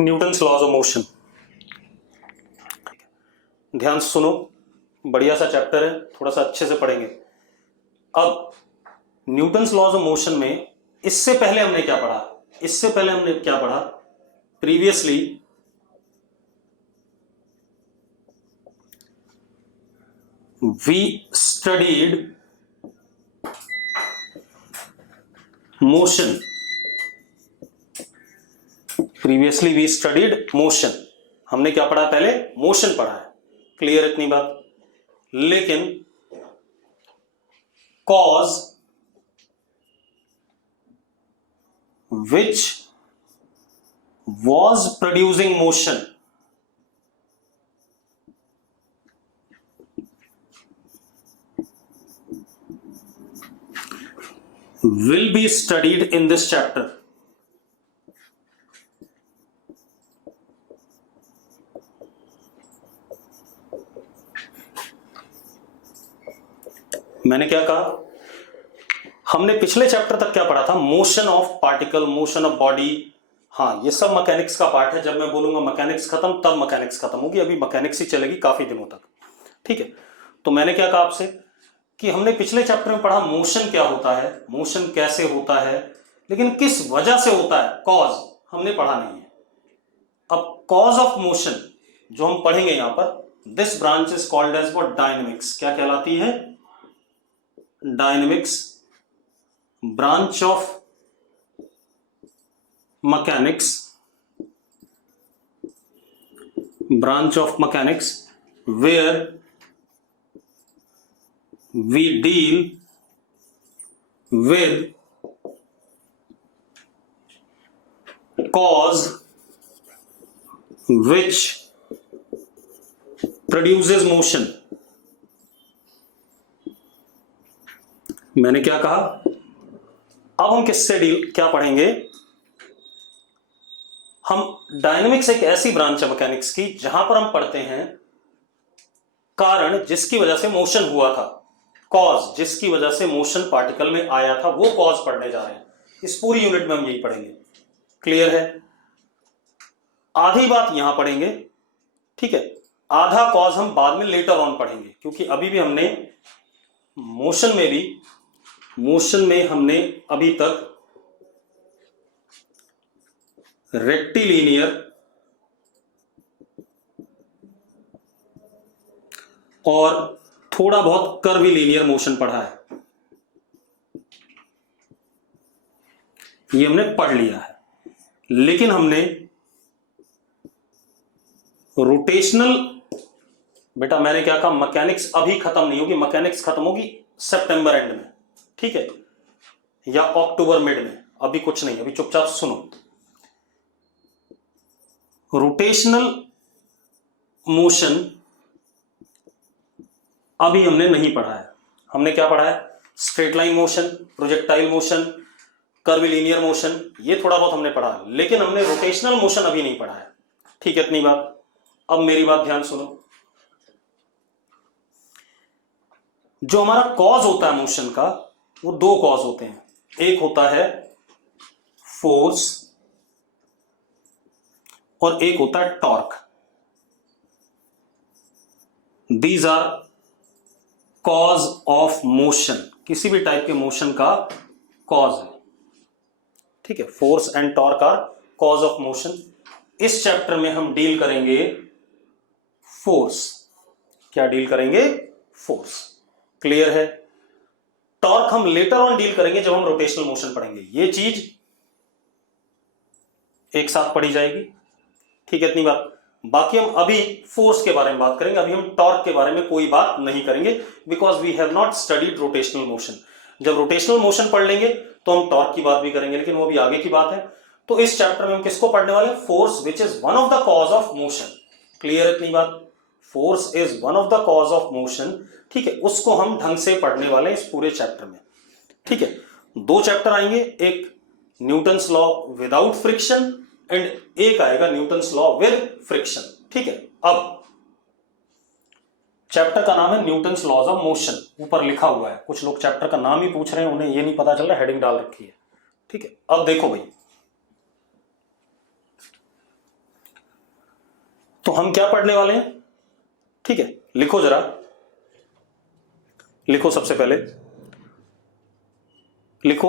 Newton's laws of motion. ध्यान से सुनो, बढ़िया सा चैप्टर है, थोड़ा सा अच्छे से पढ़ेंगे। अब न्यूटन्स लॉज ऑफ मोशन में इससे पहले हमने क्या पढ़ा? Previously we studied motion. हमने क्या पढ़ा? पहले मोशन पढ़ा है, क्लियर इतनी बात। लेकिन cause which was producing motion will be studied in this chapter. मैंने क्या कहा? हमने पिछले चैप्टर तक क्या पढ़ा था? Motion of particle, motion of body. हाँ, ये सब मैकेनिक्स का पार्ट है। जब मैं बोलूंगा मैकेनिक्स खत्म, तब मैकेनिक्स खत्म होगी। अभी मैकेनिक्स ही चलेगी काफी दिनों तक, ठीक है। तो मैंने क्या कहा आपसे कि हमने पिछले चैप्टर में पढ़ा मोशन क्या होता है, मोशन कैसे होता है, लेकिन किस वजह से होता है, कॉज हमने पढ़ा नहीं है। अब कॉज ऑफ मोशन जो हम पढ़ेंगे यहां पर, this branch is called as what? Dynamics. क्या कहलाती है? Dynamics, branch of mechanics, where we deal with cause which produces motion। मैंने क्या कहा? अब हम किससे क्या पढ़ेंगे? हम डायनेमिक्स एक ऐसी ब्रांच है मैकेनिक्स की जहां पर हम पढ़ते हैं कारण जिसकी वजह से मोशन हुआ था, कॉज जिसकी वजह से मोशन पार्टिकल में आया था, वो कॉज पढ़ने जा रहे हैं। इस पूरी यूनिट में हम यही पढ़ेंगे, क्लियर है? आधी बात यहां पढ़ेंगे, ठीक है। आधा कॉज हम बाद में लेटर ऑन पढ़ेंगे, क्योंकि अभी भी हमने मोशन में हमने अभी तक रेक्टिलिनियर और थोड़ा बहुत कर्विलिनियर मोशन पढ़ा है, ये हमने पढ़ लिया है। लेकिन हमने रोटेशनल, बेटा मैंने क्या कहा? मैकेनिक्स अभी खत्म नहीं होगी, मैकेनिक्स खत्म होगी सितंबर एंड में, ठीक है, या अक्टूबर मिड में। अभी कुछ नहीं, अभी चुपचाप सुनो। रोटेशनल मोशन अभी हमने नहीं पढ़ा है। हमने क्या पढ़ा है? Straight line motion, projectile motion, curvilinear motion, ये थोड़ा बहुत हमने पढ़ा है, लेकिन हमने रोटेशनल मोशन अभी नहीं पढ़ा है, ठीक है, इतनी बात। अब मेरी बात ध्यान सुनो। जो हमारा कॉज होता है मोशन का, वो दो कॉज होते हैं। एक होता है फोर्स और एक होता है torque. These are cause of motion, किसी भी टाइप के मोशन का कॉज है, ठीक है। Force and torque are cause of motion. इस चैप्टर में हम डील करेंगे फोर्स। क्या डील करेंगे? फोर्स, क्लियर है। टॉर्क हम लेटर ऑन डील करेंगे जब हम रोटेशनल मोशन पढ़ेंगे। ये चीज एक साथ पढ़ी जाएगी, ठीक है, इतनी बात। बाकी हम अभी फोर्स के बारे में बात करेंगे, अभी हम टॉर्क के बारे में कोई बात नहीं करेंगे, because we have not studied rotational motion. जब रोटेशनल मोशन पढ़ लेंगे तो हम टॉर्क की बात भी करेंगे, लेकिन वो भी आगे की बात है। तो इस चैप्टर में हम किसको पढ़ने वाले हैं? Force which is one of the cause of motion, clear इतनी बात। Force is one of the cause of motion, ठीक है, उसको हम ढंग से पढ़ने वाले हैं इस पूरे चैप्टर में, ठीक है। दो चैप्टर आएंगे, एक Newton's law without friction and एक आएगा न्यूटन्स लॉ विद फ्रिक्शन, ठीक है। अब चैप्टर का नाम है न्यूटन्स लॉज ऑफ मोशन, ऊपर लिखा हुआ है। कुछ लोग चैप्टर का नाम ही पूछ रहे हैं, उन्हें ये नहीं पता चल रहा, हेडिंग डाल रखी है, ठीक है। अब देखो भाई, तो हम क्या पढ़ने वाले हैं, ठीक है, लिखो जरा, लिखो सबसे पहले, लिखो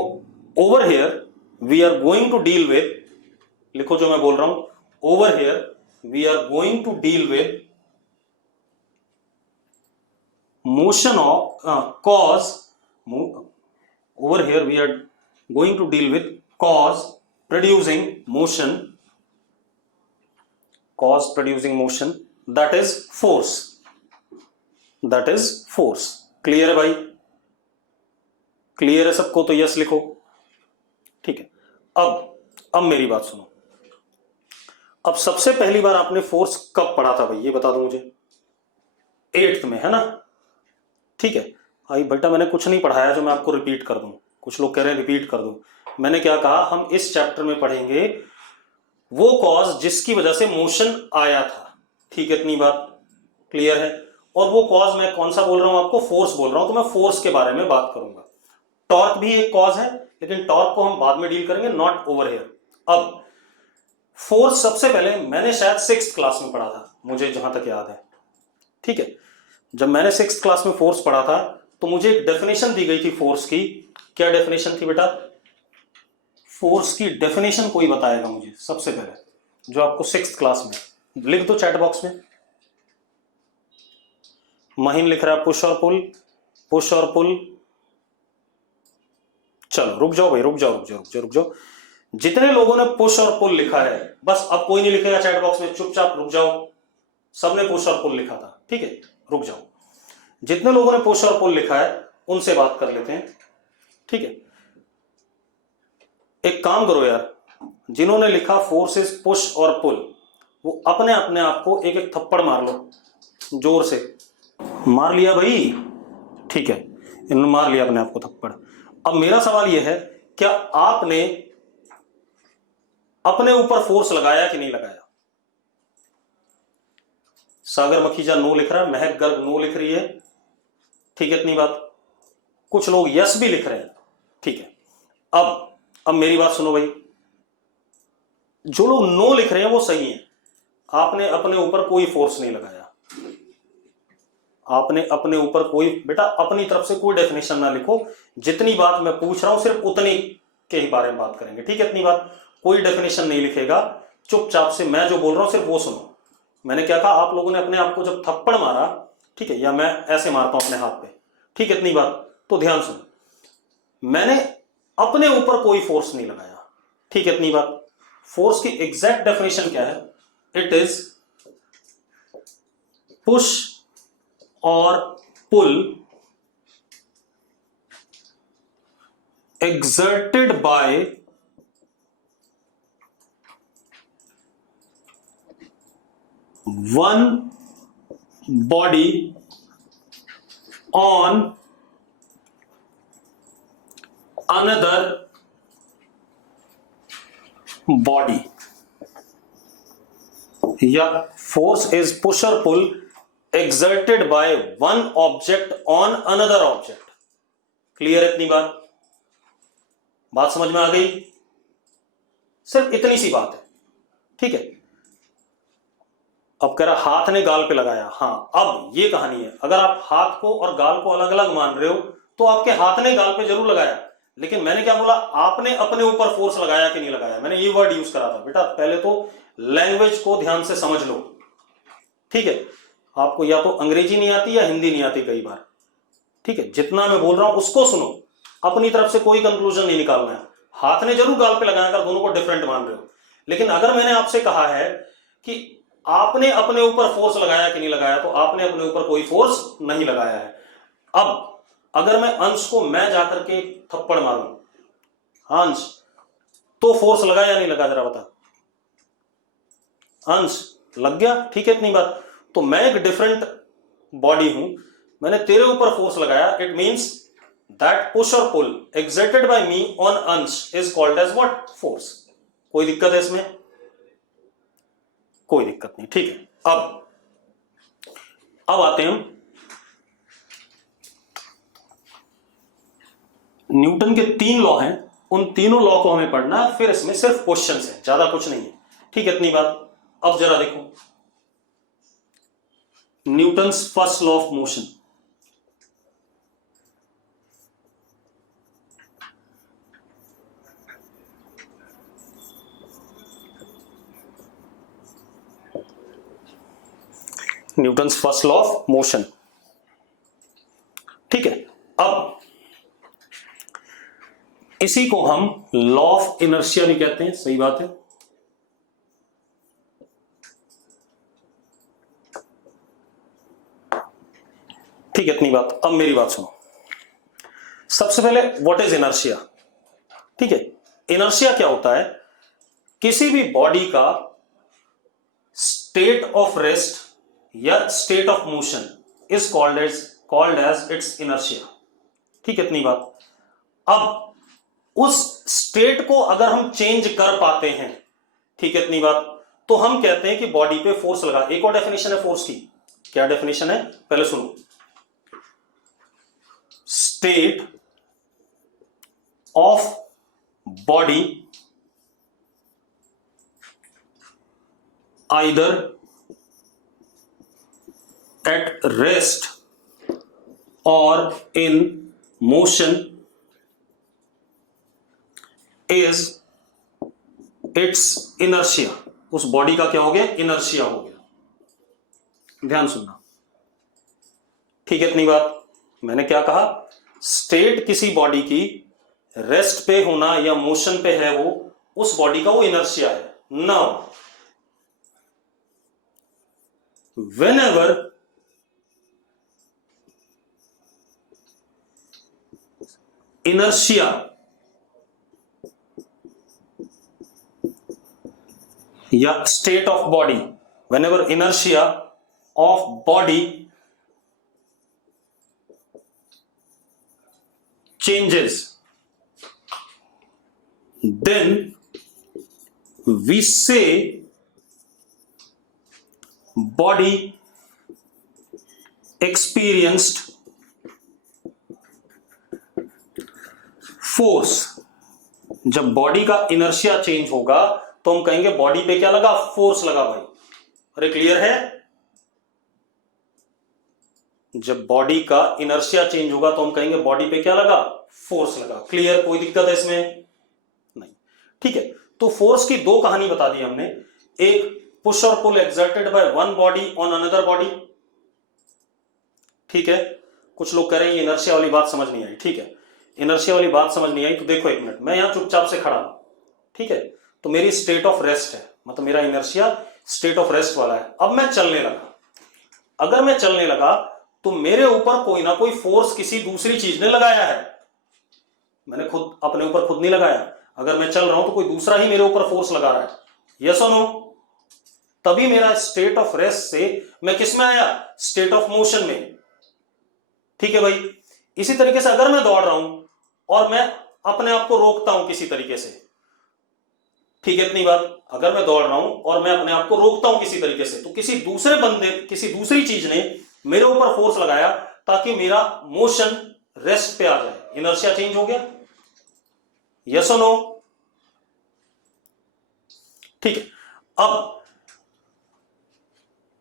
over here we are going to deal with, लिखो जो मैं बोल रहा हूं, over here we are going to deal with motion of cause, over here we are going to deal with cause producing motion, cause producing motion, that is force, that is force. Clear है भाई, clear है सबको, तो yes लिखो, ठीक है। अब मेरी बात सुनो, अब सबसे पहली बार आपने फोर्स कब पढ़ा था भाई, ये बता दो मुझे। 8th में, है ना, ठीक है। आई बेटा मैंने कुछ नहीं पढ़ाया जो मैं आपको रिपीट कर दूं, कुछ लोग कह रहे हैं रिपीट कर दो, मैंने क्या कहा, हम इस चैप्टर में पढ़ेंगे वो कॉज जिसकी वजह से मोशन आया था, ठीक है, इतनी बात क्लियर है। और वो कॉज मैं कौन सा बोल रहा हूं आपको, फोर्स बोल रहा हूं, तो मैं फोर्स के बारे में बात करूंगा। टॉर्क भी एक कॉज है, लेकिन टॉर्क को हम बाद में डील करेंगे, नॉट ओवर हियर। अब फोर्स सबसे पहले मैंने शायद 6th क्लास में पढ़ा था, मुझे जहां तक याद है, ठीक है। जब मैंने 6th क्लास में फोर्स पढ़ा था तो मुझे एक डेफिनेशन दी गई थी फोर्स की। क्या डेफिनेशन थी बेटा, फोर्स की डेफिनेशन कोई बताएगा मुझे सबसे पहले, जो आपको 6th क्लास में, लिख दो चैट बॉक्स में। महीन लिख रहा है पुश और पुल, पुश और पुल। चलो रुक जाओ भाई, रुक जाओ। जितने लोगों ने पुश और पुल लिखा है, बस अब कोई नहीं लिखेगा चैट बॉक्स में, चुपचाप रुक जाओ। सबने पुश और पुल लिखा था, ठीक है, रुक जाओ। जितने लोगों ने पुश और पुल लिखा है उनसे बात कर लेते हैं, ठीक है। एक काम करो यार, जिन्होंने लिखा फोर्स इज पुश और पुल, वो अपने आप को एक एक थप्पड़ मार लो, जोर से। मार लिया भाई, ठीक है, इन्होंने मार लिया अपने आप को थप्पड़। अब मेरा सवाल यह है, क्या आपने अपने ऊपर फोर्स लगाया कि नहीं लगाया? सागर मखीजा नो लिख रहा है, महक गर्ग नो लिख रही है, ठीक है, इतनी बात। कुछ लोग यस भी लिख रहे हैं, ठीक है। अब मेरी बात सुनो भाई, जो लोग नो लिख रहे हैं वो सही है, आपने अपने ऊपर कोई फोर्स नहीं लगाया, आपने अपने ऊपर कोई, बेटा अपनी तरफ से कोई डेफिनेशन ना लिखो, जितनी बात मैं पूछ रहा हूं सिर्फ उतनी के ही बारे में बात करेंगे, ठीक है, इतनी बात। कोई डेफिनेशन नहीं लिखेगा, चुपचाप से मैं जो बोल रहा हूं सिर्फ वो सुनो। मैंने क्या कहा, आप लोगों ने अपने आप को जब थप्पड़ मारा, ठीक है, या मैं ऐसे मारता हूं अपने हाथ पे, ठीक है, इतनी बात, तो ध्यान सुनो, मैंने अपने ऊपर कोई फोर्स नहीं लगाया, ठीक है, इतनी बात। फोर्स की एग्जैक्ट डेफिनेशन क्या है, इट इज पुश और पुल exerted by one body on another body, या force is push or pull exerted by one object on another object। Clear, इतनी बात समझ में आ गई? सिर्फ इतनी सी बात है, ठीक है। अब कह रहा हाथ ने गाल पे लगाया, हाँ, अब ये कहानी है, अगर आप हाथ को और गाल को अलग अलग मान रहे हो तो आपके हाथ ने गाल पे जरूर लगाया, लेकिन मैंने क्या बोला, आपने अपने ऊपर फोर्स लगाया कि नहीं लगाया, मैंने ये वर्ड यूज करा था। बेटा पहले तो लैंग्वेज को ध्यान से समझ लो, ठीक है। आपको या तो अंग्रेजी नहीं आती या हिंदी नहीं आती कई बार, ठीक है। जितना मैं बोल रहा हूं उसको सुनो, अपनी तरफ से कोई कंक्लूजन नहीं निकालना है। हाथ ने जरूर गाल पे लगाया अगर दोनों को डिफरेंट मान रहे हो, लेकिन अगर मैंने आपसे कहा है कि आपने अपने ऊपर फोर्स लगाया कि नहीं लगाया, तो आपने अपने ऊपर कोई फोर्स नहीं लगाया है। अब अगर मैं अंश को मैं जाकर के थप्पड़ मारूं, अंश, तो फोर्स लगा या नहीं लगा, जरा बता। अंश लग गया, ठीक है, इतनी बात। तो मैं एक डिफरेंट बॉडी हूं, मैंने तेरे ऊपर फोर्स लगाया, इट मींस दैट पुश और पुल exerted by me on अंश is called as what? force। कोई दिक्कत है इसमें? कोई दिक्कत नहीं, ठीक है। अब आते हैं हम न्यूटन के 3 लॉ हैं, उन तीनों लॉ को हमें पढ़ना है, फिर इसमें सिर्फ क्वेश्चंस हैं, ज्यादा कुछ नहीं है, ठीक है, इतनी बात। अब जरा देखो, Newton's first law of motion. Newton's first law of motion, ठीक है। अब इसी को हम लॉ ऑफ इनर्शिया भी कहते हैं, सही बात है। ठीक है, इतनी बात। अब मेरी बात सुनो। सबसे पहले व्हाट इज इनर्शिया, ठीक है। इनर्शिया क्या होता है? किसी भी बॉडी का स्टेट ऑफ रेस्ट या state of motion is called as its inertia, ठीक है, इतनी बात। अब उस स्टेट को अगर हम चेंज कर पाते हैं, ठीक है, इतनी बात, तो हम कहते हैं कि बॉडी पे फोर्स लगा। एक और डेफिनेशन है फोर्स की। क्या डेफिनेशन है? पहले सुनो। State of body either at rest और in motion is its inertia. उस बॉडी का क्या हो गया? इनर्शिया हो गया। ध्यान सुनना, ठीक है, इतनी बात। मैंने क्या कहा? स्टेट किसी बॉडी की रेस्ट पे होना या मोशन पे है, वो उस बॉडी का वो इनर्शिया है। नाउ whenever inertia या state of body, whenever inertia of body changes, then we say body experienced force। जब बॉडी का इनर्शिया चेंज होगा तो हम कहेंगे बॉडी पे क्या लगा? फोर्स लगा भाई। अरे क्लियर है? जब बॉडी का इनर्शिया चेंज होगा तो हम कहेंगे बॉडी पे क्या लगा? फोर्स लगा। क्लियर? कोई दिक्कत है इसमें? नहीं, ठीक है। तो फोर्स की दो कहानी बता दी हमने। एक पुश और pull exerted by one body on another body, ठीक है। कुछ लोग कह रहे हैं ये इनर्शिया वाली बात समझ नहीं आई, ठीक है। इनर्शिया वाली बात समझ नहीं आई तो देखो एक मिनट, मैं यहां चुपचाप से खड़ा हूं, ठीक है, तो मेरी स्टेट ऑफ रेस्ट है, मतलब मेरा इनर्शिया स्टेट ऑफ रेस्ट वाला है। अब मैं चलने लगा। अगर मैं चलने लगा तो मेरे ऊपर कोई ना कोई फोर्स किसी दूसरी चीज ने लगाया है। मैंने खुद अपने ऊपर खुद नहीं लगाया। अगर मैं चल रहा हूं तो कोई दूसरा ही मेरे ऊपर फोर्स लगा रहा है। यस और नो? तभी मेरा स्टेट ऑफ रेस्ट से मैं किस में आया? स्टेट ऑफ मोशन में, ठीक है भाई। इसी तरीके से अगर मैं दौड़ रहा हूं और मैं अपने आप को रोकता हूं किसी तरीके से, ठीक है, इतनी बात। अगर मैं दौड़ रहा हूं और मैं अपने आप को रोकता हूं किसी तरीके से, तो किसी दूसरे बंदे, किसी दूसरी चीज ने मेरे ऊपर फोर्स लगाया ताकि मेरा मोशन रेस्ट पे आ जाए। इनर्शिया चेंज हो गया। यस और नो? ठीक है। अब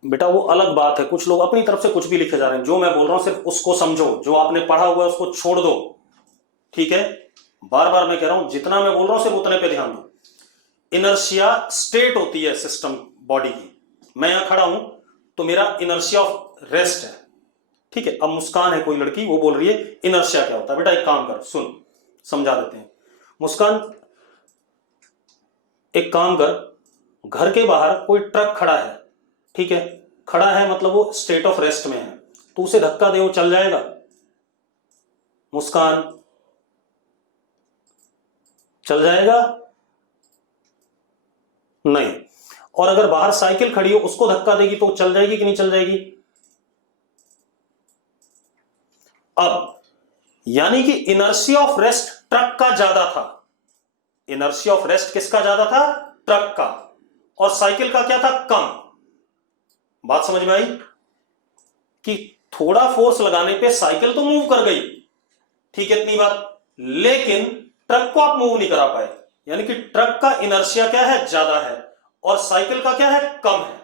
बेटा वो अलग बात है, कुछ लोग अपनी तरफ से कुछ भी लिखे जा रहे हैं। जो मैं बोल रहा हूं सिर्फ उसको समझो, जो आपने पढ़ा हुआ है उसको छोड़ दो, ठीक है। बार बार मैं कह रहा हूं जितना मैं बोल रहा हूं सिर्फ उतने पे ध्यान दो। इनर्शिया स्टेट होती है सिस्टम बॉडी की। मैं यहां खड़ा हूं तो मेरा इनर्शिया ऑफ रेस्ट है, ठीक है। अब मुस्कान है कोई लड़की, वो बोल रही है इनर्शिया क्या होता है। बेटा एक काम कर, सुन, समझा देते हैं। मुस्कान एक काम कर, घर के बाहर कोई ट्रक खड़ा है, ठीक है, खड़ा है मतलब वो स्टेट ऑफ रेस्ट में है, तो उसे धक्का दे, वो चल जाएगा? मुस्कान, चल जाएगा? नहीं। और अगर बाहर साइकिल खड़ी हो, उसको धक्का देगी तो चल जाएगी कि नहीं चल जाएगी? अब यानी कि इनर्शिया ऑफ रेस्ट ट्रक का ज्यादा था। इनर्शिया ऑफ रेस्ट किसका ज्यादा था? ट्रक का। और साइकिल का क्या था? कम। बात समझ में आई कि थोड़ा फोर्स लगाने पे साइकिल तो मूव कर गई, ठीक है, इतनी बात, लेकिन ट्रक को आप मूव नहीं करा पाए। यानी कि ट्रक का इनर्शिया क्या है? ज्यादा है, और साइकिल का क्या है? कम है।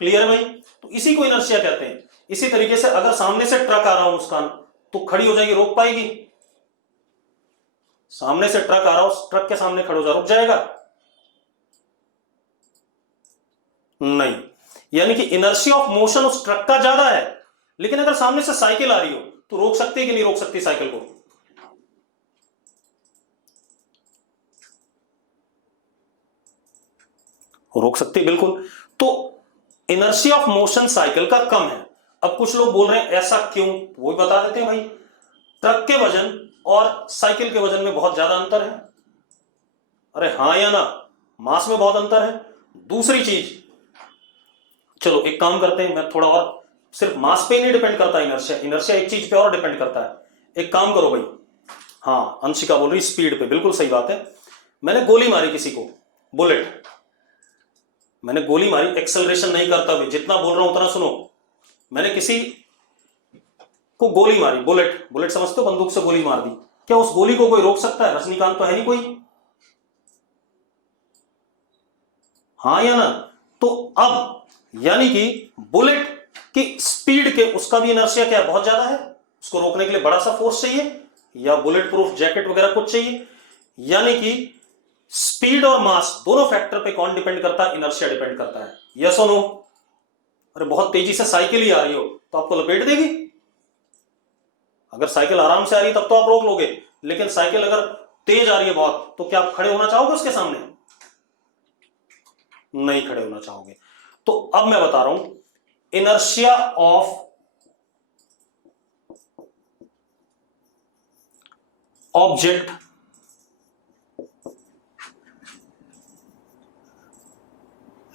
क्लियर है भाई? तो इसी को इनर्शिया कहते हैं। इसी तरीके से अगर सामने से ट्रक आ रहा हो मुस्कान, तो खड़ी हो जाएगी, रोक पाएगी? सामने से ट्रक आ रहा हो, ट्रक के सामने खड़े हो जा, रुक जाएगा? नहीं। यानी कि इनर्शिया ऑफ मोशन उस ट्रक का ज्यादा है, लेकिन अगर सामने से साइकिल आ रही हो तो रोक सकती है कि नहीं रोक सकती साइकिल को? रोक सकती है, बिल्कुल। तो इनर्शिया ऑफ मोशन साइकिल का कम है। अब कुछ लोग बोल रहे हैं ऐसा क्यों, वो भी बता देते हैं भाई। ट्रक के वजन और साइकिल के वजन में बहुत ज्यादा अंतर है। अरे हाँ या ना? मास में बहुत अंतर है। दूसरी चीज, चलो एक काम करते हैं, मैं थोड़ा और, सिर्फ मास पे ही नहीं डिपेंड करता इनर्शिया, इनर्शिया एक चीज पे और डिपेंड करता है। एक काम करो भाई, हाँ अंशिका बोल रही स्पीड पे, बिल्कुल सही बात है। मैंने गोली मारी किसी को, बुलेट, मैंने गोली मारी, एक्सेलरेशन नहीं करता हुए, जितना बोल रहा हूं उतना सुनो। मैंने किसी को गोली मारी, बुलेट, बुलेट समझते हो, बंदूक से गोली मार दी, क्या उस गोली को कोई रोक सकता है? रजनीकांत तो है नहीं कोई, हाँ या ना? तो अब यानी कि बुलेट की स्पीड के, उसका भी इनर्शिया क्या है, बहुत ज्यादा है। उसको रोकने के लिए बड़ा सा फोर्स चाहिए, या बुलेट प्रूफ जैकेट वगैरह कुछ चाहिए। यानी कि स्पीड और मास दोनों फैक्टर पे कौन डिपेंड करता है? इनर्शिया डिपेंड करता है। यस और नो? अरे बहुत तेजी से साइकिल ही आ रही हो तो आपको लपेट देगी। अगर साइकिल आराम से आ रही है तब तो आप रोक लोगे, लेकिन साइकिल अगर तेज आ रही है बहुत, तो क्या आप खड़े होना चाहोगे उसके सामने? नहीं खड़े होना चाहोगे। तो अब मैं बता रहा हूं, inertia of object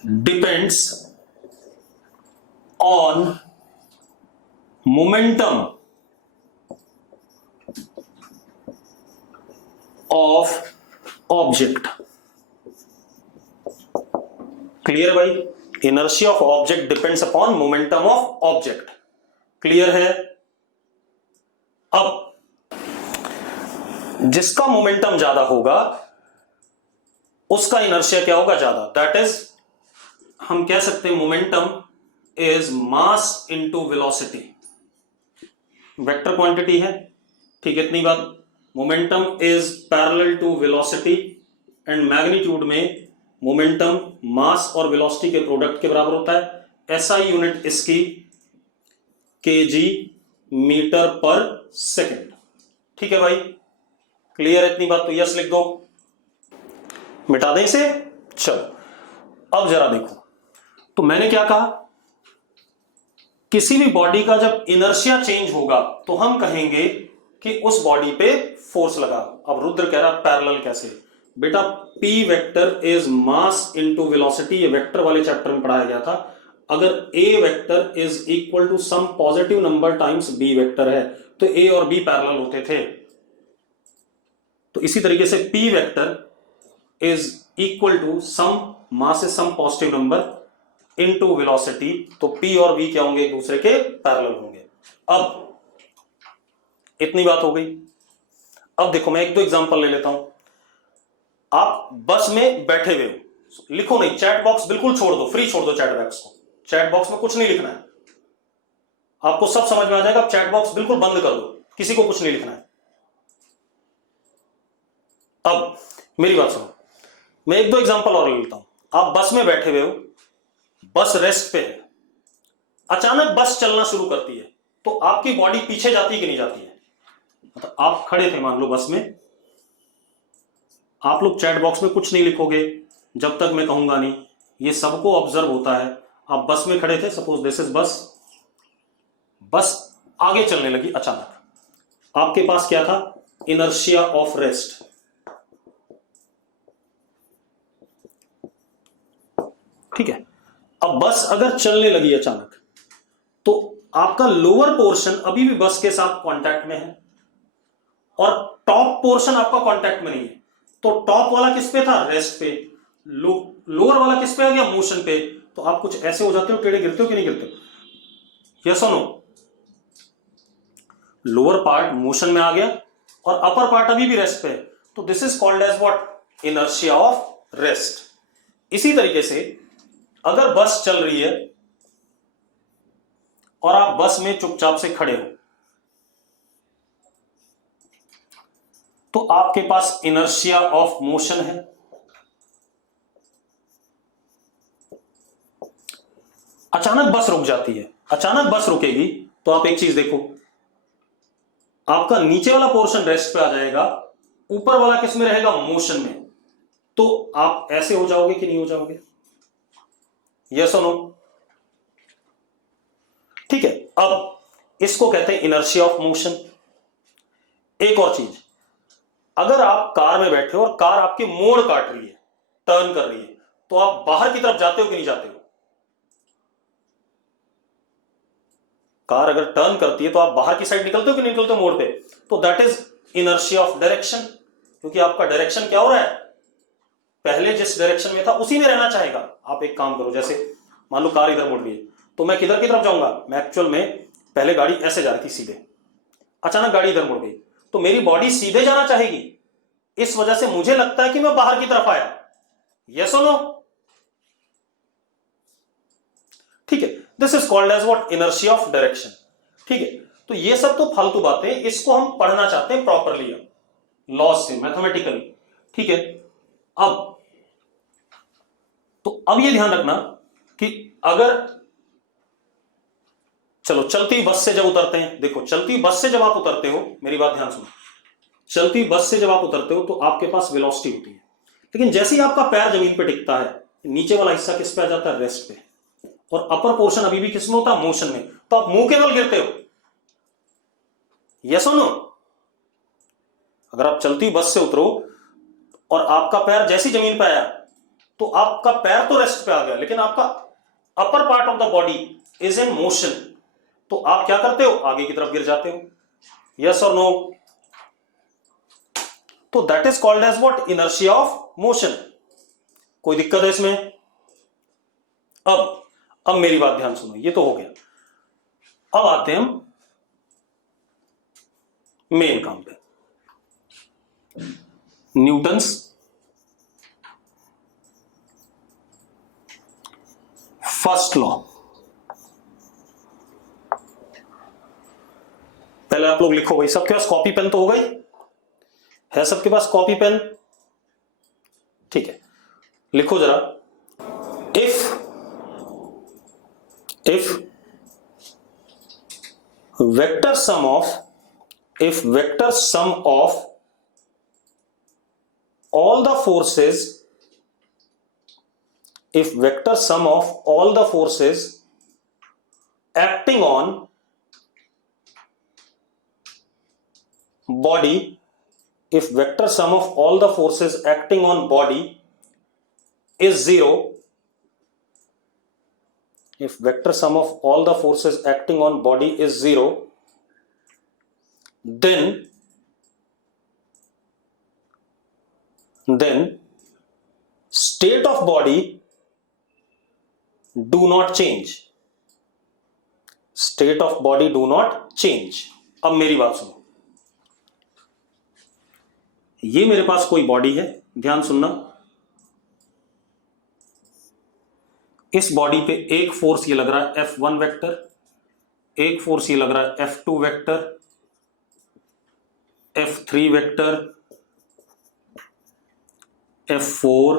depends on momentum of object. Clear भाई? Inertia of object depends upon momentum of object. Clear है? अब जिसका मोमेंटम ज्यादा होगा उसका इनर्शिया क्या होगा? ज्यादा। दैट इज, हम कह सकते हैं momentum is mass into velocity. Vector quantity है, ठीक है, इतनी बात। Momentum is parallel to velocity, and magnitude में मोमेंटम मास और वेलोसिटी के प्रोडक्ट के बराबर होता है। एसआई यूनिट इसकी केजी मीटर पर सेकेंड। ठीक है भाई? क्लियर इतनी बात? तो यस लिख दो, मिटा दें इसे। चलो अब जरा देखो, तो मैंने क्या कहा, किसी भी बॉडी का जब इनर्शिया चेंज होगा तो हम कहेंगे कि उस बॉडी पे फोर्स लगा। अब रुद्र कह रहा पैरेलल कैसे? बेटा P vector is mass into velocity, ये वेक्टर वाले चैप्टर में पढ़ाया गया था। अगर A vector is equal to some positive number times B vector है तो A और B पैरेलल होते थे। तो इसी तरीके से P vector is equal to some mass is some positive number into velocity, तो P और B क्या होंगे? एक दूसरे के पैरेलल होंगे। अब इतनी बात हो गई। अब देखो मैं एक दो एग्जांपल ले लेता हूं। आप बस में बैठे हुए हो, लिखो नहीं, चैट बॉक्स बिल्कुल छोड़ दो, फ्री छोड़ दो चैट बॉक्स को। चैट बॉक्स में कुछ नहीं लिखना है, आपको सब समझ में आ जाएगा। चैट बॉक्स बिल्कुल बंद कर दो, किसी को कुछ नहीं लिखना है। अब मेरी बात सुनो, मैं एक दो एग्जांपल और ले लेता हूं। आप बस में बैठे हुए हो, बस रेस्ट पे है, अचानक बस चलना शुरू करती है, तो आपकी बॉडी पीछे जाती है कि नहीं जाती है? मतलब आप खड़े थे मान लो बस में, आप लोग चैट बॉक्स में कुछ नहीं लिखोगे जब तक मैं कहूंगा नहीं, ये सबको ऑब्जर्व होता है। आप बस में खड़े थे, सपोज दिस इज बस, बस आगे चलने लगी अचानक, आपके पास क्या था? Inertia of rest. ठीक है, अब बस अगर चलने लगी अचानक तो आपका लोअर पोर्शन अभी भी बस के साथ कांटेक्ट में है और टॉप पोर्शन आपका कांटेक्ट में नहीं है। तो टॉप वाला किस पे था? रेस्ट पे। लोअर वाला किस पे आ गया? मोशन पे। तो आप कुछ ऐसे हो जाते हो, टेढ़े गिरते हो कि नहीं गिरते? यस और नो? लोअर पार्ट मोशन में आ गया और अपर पार्ट अभी भी रेस्ट पे है, तो this is called as what? Inertia of rest. इसी तरीके से अगर बस चल रही है और आप बस में चुपचाप से खड़े हो, तो आपके पास इनर्शिया ऑफ मोशन है। अचानक बस रुक जाती है, अचानक बस रुकेगी तो आप एक चीज देखो, आपका नीचे वाला पोर्शन रेस्ट पे आ जाएगा, ऊपर वाला किस में रहेगा, मोशन में। तो आप ऐसे हो जाओगे कि नहीं हो जाओगे, यस और नो? ठीक है, अब इसको कहते हैं इनर्शिया ऑफ मोशन। एक और चीज, अगर आप कार में बैठे हो और कार आपके मोड़ काट रही है, टर्न कर रही है, तो आप बाहर की तरफ जाते हो कि नहीं जाते हो? कार अगर टर्न करती है तो आप बाहर की साइड निकलते हो कि नहीं निकलते हो मोड़ पे? तो that is inertia of direction, क्योंकि आपका डायरेक्शन क्या हो रहा है, पहले जिस डायरेक्शन में था उसी में रहना चाहेगा। आप एक काम करो, जैसे मान लो कार इधर मुड़ रही है, तो मैं किधर की तरफ जाऊंगा, मैं एक्चुअल में पहले गाड़ी ऐसे जा रही थी सीधे, अचानक गाड़ी इधर मुड़ गई, तो मेरी बॉडी सीधे जाना चाहेगी, इस वजह से मुझे लगता है कि मैं बाहर की तरफ आया, यस और नो? ठीक है, this is called as what, inertia of direction. ठीक है, तो ये सब तो फालतू बातें, इसको हम पढ़ना चाहते हैं प्रॉपरली, लॉ से, मैथमेटिकली। ठीक है, अब तो अब ये ध्यान रखना कि अगर, चलो चलती हुई बस से जब उतरते हैं, देखो चलती हुई बस से जब आप उतरते हो, मेरी बात ध्यान सुनो, चलती हुई बस से जब आप उतरते हो तो आपके पास वेलोसिटी होती है, लेकिन जैसे ही आपका पैर जमीन पे टिकता है, नीचे वाला हिस्सा किस पे आ जाता है, रेस्ट पे, और अपर पोर्शन अभी भी किस में होता है, मोशन में। तो आप मुंह के बल गिरते हो, यस और नो? अगर आप चलती हुई बस से उतरो और आपका पैर जैसी जमीन पे आया, तो आपका पैर तो रेस्ट पे आ गया, लेकिन आपका upper part of the body is in motion, तो आप क्या करते हो, आगे की तरफ गिर जाते हो, यस और नो? तो that is called as what, inertia of motion. कोई दिक्कत है इसमें? अब मेरी बात ध्यान सुनो, ये तो हो गया, अब आते हैं हम मेन काम पे, न्यूटन्स फर्स्ट लॉ। पहले आप लोग लिखो भाई, सबके पास कॉपी पेन तो हो गई है, सबके पास कॉपी पेन? ठीक है, लिखो जरा, if vector sum of all the forces, if vector sum of all the forces acting on body, if vector sum of all the forces acting on body is zero, if vector sum of all the forces acting on body is zero, then state of body do not change, state of body do not change। अब मेरी बात सुनो, ये मेरे पास कोई body है, ध्यान सुनना, इस बॉडी पे एक फोर्स ये लग रहा है F1 वेक्टर, एक फोर्स ये लग रहा है F2 vector, F3 vector, F4,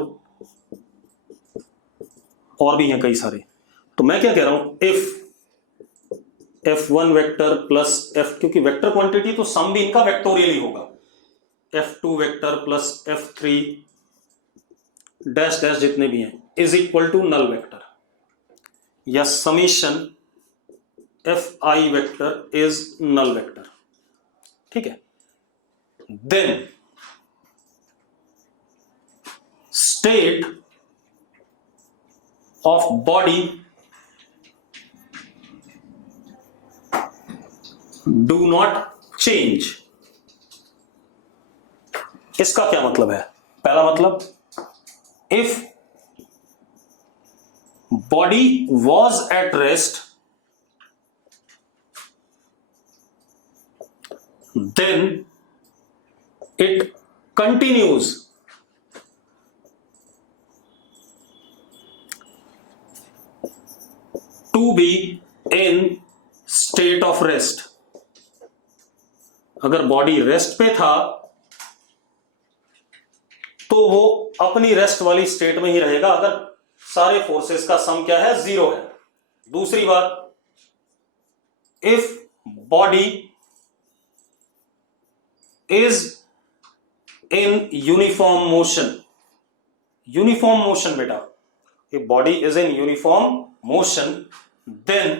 और भी हैं कई सारे। तो मैं क्या कह रहा हूं, if F1 vector plus F, क्योंकि वेक्टर क्वांटिटी तो सम भी इनका वेक्टोरियल ही होगा, F2 vector plus F3 dash dash जितने भी हैं is equal to null vector, या summation Fi vector is null vector. ठीक है, then state of body do not change। इसका क्या मतलब है? पहला मतलब, if body was at rest, then it continues to be in state of rest, अगर बॉडी रेस्ट पे था तो वो अपनी रेस्ट वाली स्टेट में ही रहेगा अगर सारे फोर्सेस का सम क्या है, 0 है। दूसरी बात, if body is in uniform motion, uniform motion बेटा, if body is in uniform motion then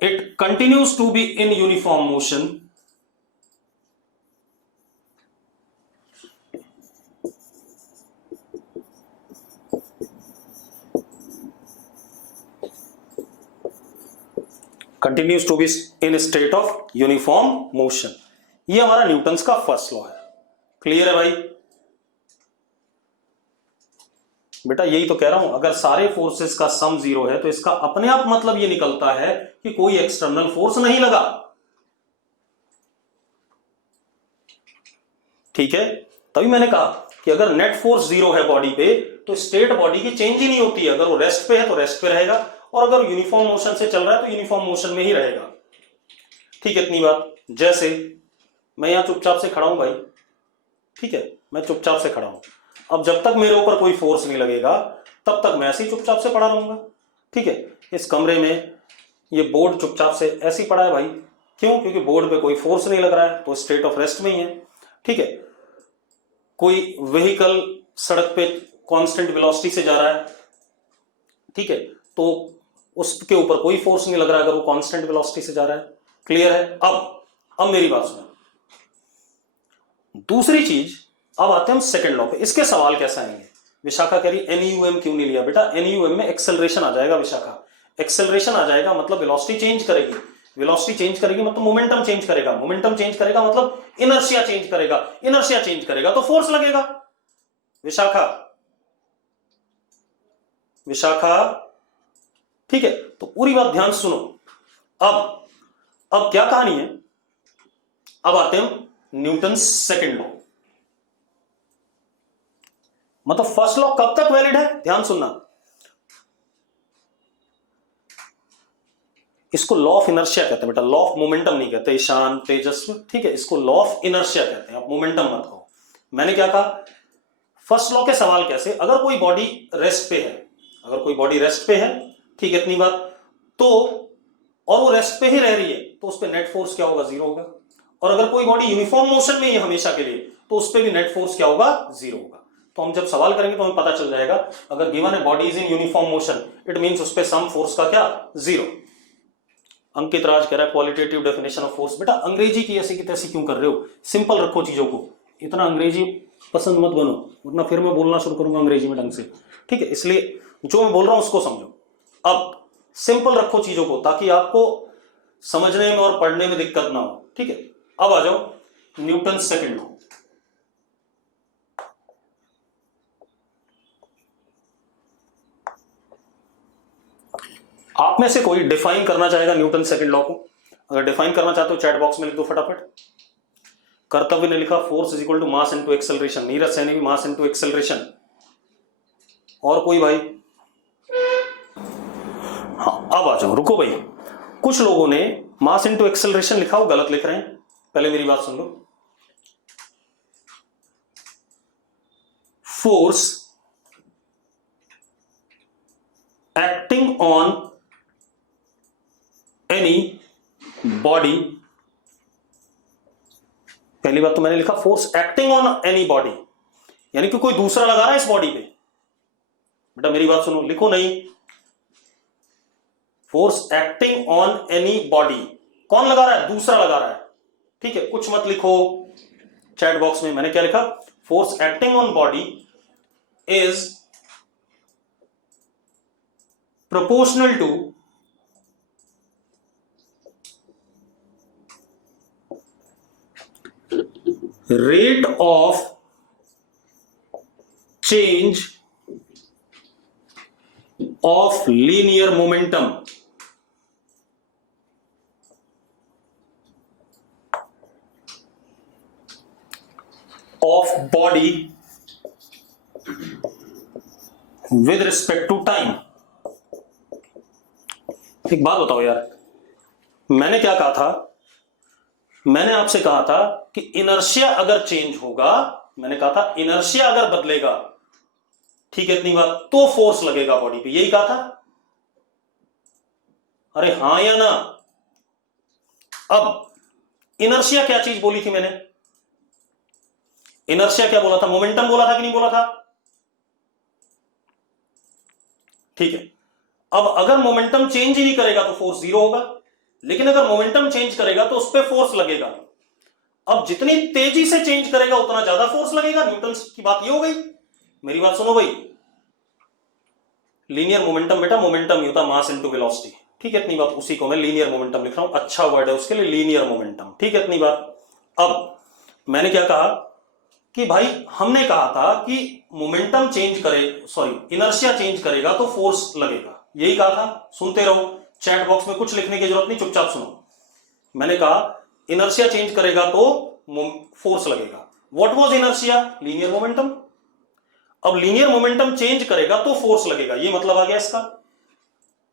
it continues to be in uniform motion continues to be in a state of uniform motion। ये हमारा Newton's का first law है। Clear है भाई? बेटा यही तो कह रहा हूं, अगर सारे फोर्सेस का सम 0 है तो इसका अपने आप मतलब ये निकलता है कि कोई एक्सटर्नल फोर्स नहीं लगा। ठीक है, तभी मैंने कहा कि अगर नेट फोर्स 0 है बॉडी पे तो स्टेट बॉडी की चेंज ही नहीं होती है। अगर वो रेस्ट पे है तो रेस्ट पे रहेगा, और अगर यूनिफॉर्म मोशन से चल रहा है तो यूनिफॉर्म मोशन में ही रहेगा। ठीक है, इतनी बात। जैसे मैं यहां चुपचाप से खड़ा हूं भाई, ठीक है, मैं चुपचाप से खड़ा हूं। अब जब तक मेरे ऊपर कोई फोर्स नहीं लगेगा तब तक मैं ऐसे ही चुपचाप से पड़ा रहूंगा। ठीक है, इस कमरे में ये बोर्ड चुपचाप से ऐसे ही पड़ा है भाई। क्यों? क्योंकि बोर्ड पे कोई फोर्स नहीं लग रहा है तो स्टेट ऑफ रेस्ट में ही है। ठीक है, कोई व्हीकल सड़क पे कांस्टेंट वेलोसिटी से जा रहा है, ठीक है, तो उसके ऊपर कोई फोर्स नहीं लग रहा है अगर वो कांस्टेंट वेलोसिटी से जा रहा है। क्लियर है? अब मेरी बात सुनो। दूसरी चीज, अब आते हैं हम सेकंड लॉ पे। इसके सवाल कैसे आएंगे? विशाखा कह रही एनयूएम क्यों नहीं लिया? बेटा एनयूएम में एक्सेलरेशन आ जाएगा विशाखा। एक्सेलरेशन आ जाएगा मतलब वेलोसिटी चेंज करेगी, वेलोसिटी चेंज करेगी मतलब मोमेंटम चेंज करेगा, मोमेंटम चेंज करेगा मतलब इनर्शिया चेंज करेगा, इनर्शिया चेंज करेगा तो फोर्स लगेगा। विशाखा, विशाखा, ठीक है, तो पूरी बात ध्यान से सुनो। अब क्या कहानी है? अब आते हैं न्यूटन सेकंड लॉ। मतलब फर्स्ट लॉ कब तक वैलिड है? ध्यान सुनना, इसको लॉ ऑफ इनर्शिया कहते हैं बेटा, लॉ ऑफ मोमेंटम नहीं कहते ईशान, तेजस्व। ठीक है, इसको लॉ ऑफ इनर्शिया कहते हैं, आप मोमेंटम मत कहो। मैंने क्या कहा? फर्स्ट लॉ के सवाल कैसे? अगर कोई बॉडी रेस्ट पे है, अगर कोई बॉडी रेस्ट पे है, ठीक है, इतनी बात, तो और वो रेस्ट पे ही रह रही है तो उस पर नेट फोर्स क्या होगा? 0 होगा। और अगर कोई बॉडी यूनिफॉर्म मोशन में ही हमेशा के लिए तो उस पर भी नेट फोर्स क्या होगा? 0 होगा। तो हम जब सवाल करेंगे तो हमें पता चल जाएगा, अगर गिवन है body is in uniform motion it means उस पे सम फोर्स का क्या? 0। अंकित राज कह रहा है क्वालिटेटिव डेफिनेशन ऑफ फोर्स। बेटा अंग्रेजी की ऐसी की तैसी क्यों कर रहे हो? सिंपल रखो चीजों को, इतना अंग्रेजी पसंद मत बनो, वरना फिर मैं बोलना शुरू करूंगा अंग्रेजी में ढंग से। ठीक है, इसलिए जो मैं बोल रहा हूं उसको समझो। अब सिंपल रखो चीजों को ताकि आपको समझने में और पढ़ने में दिक्कत ना हो। ठीक है, अब आ जाओ न्यूटन सेकंड लॉ। आप में से कोई डिफाइन करना चाहेगा न्यूटन सेकंड लॉ को? अगर डिफाइन करना चाहते हो चैट बॉक्स में लिख दो फटाफट। कर्तव्य ने लिखा force is equal to mass into acceleration. Neeraj Saini भी मास इनटू एक्सेलरेशन। और कोई भाई? हाँ, अब आ जाओ, रुको भाई। कुछ लोगों ने मास इनटू एक्सेलरेशन लिखा, वो गलत लिख रहे हैं। पहले मेरी बात सुन लो। Force acting on any body, पहली बात तो मैंने लिखा force acting on any body, यानी कि कोई दूसरा लगा रहा है इस बॉडी पे। बेटा मेरी बात सुनो, लिखो नहीं, force acting on any body, कौन लगा रहा है? दूसरा लगा रहा है। ठीक है, कुछ मत लिखो चैट बॉक्स में। मैंने क्या लिखा? Force acting on body is proportional to rate of change of linear momentum of body with respect to time। एक बात बताओ यार, मैंने क्या कहा था? मैंने आपसे कहा था कि इनर्शिया अगर चेंज होगा, मैंने कहा था इनर्शिया अगर बदलेगा, ठीक है, इतनी बात, तो फोर्स लगेगा बॉडी पे, यही कहा था। अरे हां या ना? अब इनर्शिया क्या चीज बोली थी मैंने? इनर्शिया क्या बोला था? मोमेंटम बोला था कि नहीं बोला था? ठीक है, अब अगर मोमेंटम चेंज ही नहीं करेगा तो फोर्स जीरो होगा, लेकिन अगर मोमेंटम चेंज करेगा तो उस पर फोर्स लगेगा। अब जितनी तेजी से चेंज करेगा उतना ज्यादा फोर्स लगेगा। न्यूटन की बात ये हो गई। मेरी बात सुनो भाई, लीनियर मोमेंटम बेटा, मोमेंटम ही होता मास इनटू वेलोसिटी, ठीक है, इतनी बात। उसी को मैं लीनियर मोमेंटम लिख रहा हूं, अच्छा वर्ड है उसके लिए, लीनियर मोमेंटम, ठीक है, इतनी बात। अब मैंने क्या कहा कि भाई हमने कहा था कि मोमेंटम चेंज करे, सॉरी इनर्शिया चेंज करेगा तो फोर्स लगेगा, यही कहा था। सुनते रहो, चैट बॉक्स में कुछ लिखने की जरूरत नहीं, चुपचाप सुनो। मैंने कहा इनर्शिया चेंज करेगा तो फोर्स लगेगा। What was inertia? Linear momentum. अब लीनियर मोमेंटम चेंज करेगा तो फोर्स लगेगा, ये मतलब आ गया इसका।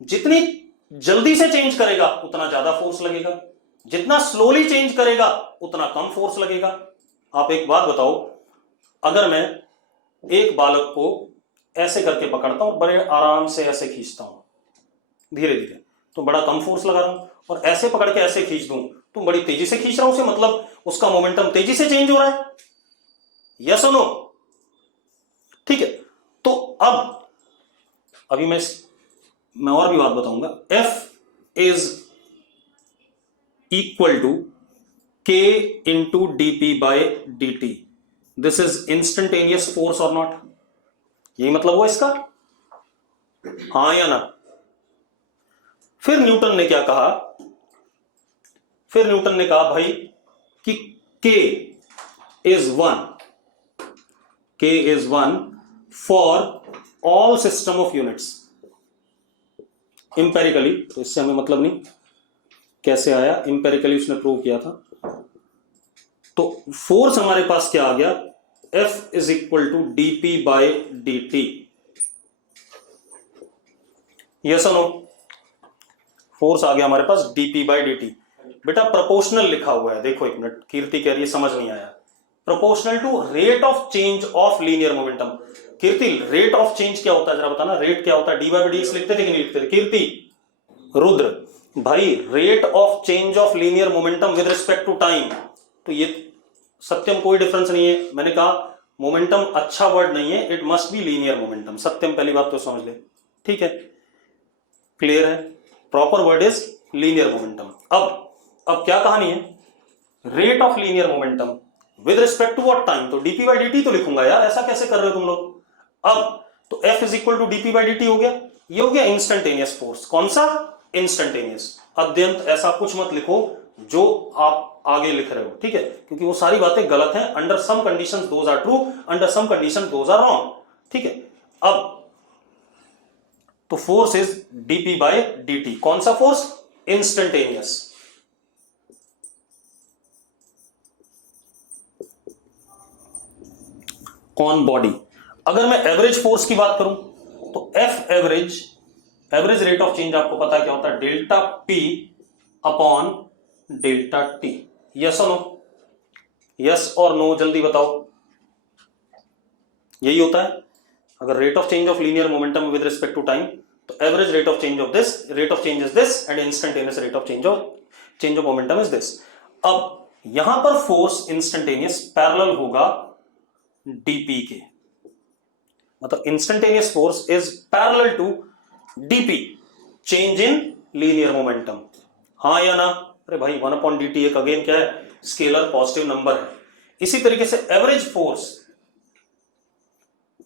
जितनी जल्दी से चेंज करेगा उतना ज्यादा फोर्स लगेगा, जितना स्लोली चेंज करेगा उतना कम फोर्स लगेगा। आप एक बात बताओ, अगर मैं एक बालक को ऐसे करके पकड़ता हूं और बड़े आराम से ऐसे खींचता हूं धीरे धीरे, तो बड़ा कम फोर्स लगा रहा हूं, और ऐसे पकड़ के ऐसे खींच दूं तो बड़ी तेजी से खींच रहा हूं उसे, मतलब उसका मोमेंटम तेजी से चेंज हो रहा है। यस और नो? ठीक है, तो अब अभी मैं और भी बात बताऊंगा। F is equal to K into dP by dt। This is instantaneous force और नॉट? यही मतलब हुआ इसका, हां या ना? फिर न्यूटन ने क्या कहा? फिर न्यूटन ने कहा भाई कि K is one for all system of units. Empirically, तो इससे हमें मतलब नहीं कैसे आया, इंपेरिकली उसने प्रूव किया था। तो फोर्स हमारे पास क्या आ गया? F is equal to dP by dt। Yes और नो? फोर्स आ गया हमारे पास dP बाय dt। बेटा प्रोपोर्शनल लिखा हुआ है, देखो एक मिनट, कीर्ति कह रही है समझ नहीं आया। Proportional to rate of change of linear momentum. Kirti rate of change क्या होता है जरा बताना, रेट क्या होता है? डी बाई डी लिखते थे कि नहीं लिखते थे? कीर्ति, रुद्र भाई, rate of change of linear momentum with respect to time, तो ये सत्यम कोई डिफरेंस नहीं है। मैंने कहा मोमेंटम अच्छा वर्ड नहीं है, it must be linear momentum. Satyam पहली बात तो समझ ले, ठीक है, क्लियर है? Proper word is linear momentum. अब क्या कहानी है? Rate of linear momentum with respect to what time, तो डीपी बाई डी तो लिखूंगा यार, ऐसा कैसे कर रहे हो तुम लोग? अब तो F is equal to DP by D हो गया, ये हो गया इंस्टेंटेनियस फोर्स। कौन सा? इंस्टेंटेनियस। अत्यंत ऐसा कुछ मत लिखो जो आप आगे लिख रहे हो, ठीक है, क्योंकि वो सारी बातें गलत हैं। Under some conditions those are true, under some conditions those are wrong, ठीक है। अब तो force is DP by dt। कौन सा फोर्स? इंस्टेंटेनियस। On body. अगर मैं एवरेज फोर्स की बात करूं तो F average, average rate of change आपको पता है क्या होता है? Delta P upon delta T। Yes और नो? यस और नो जल्दी बताओ। यही होता है। अगर rate of change of linear momentum with respect to time, तो average rate of change of this, rate of change is this, and instantaneous rate of change of momentum is this. अब यहां पर फोर्स इंस्टेंटेनियस पैरेलल होगा dP के, मतलब instantaneous force is parallel to dP, change in linear momentum. हाँ या ना? अरे भाई 1/dt एक अगेन क्या है? स्केलर पॉजिटिव नंबर है। इसी तरीके से average force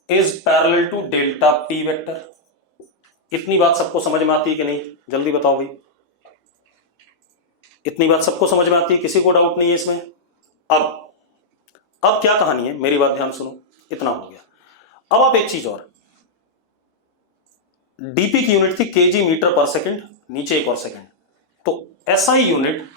is parallel to delta P vector. इतनी बात सबको समझ में आती है कि नहीं? जल्दी बताओ भाई, इतनी बात सबको समझ में आती है? किसी को डाउट नहीं है इसमें? अब क्या कहानी है, मेरी बात ध्यान सुनो। इतना हो गया। अब आप एक चीज और, डीपी की यूनिट थी केजी मीटर पर सेकंड, नीचे एक और सेकंड, तो SI unit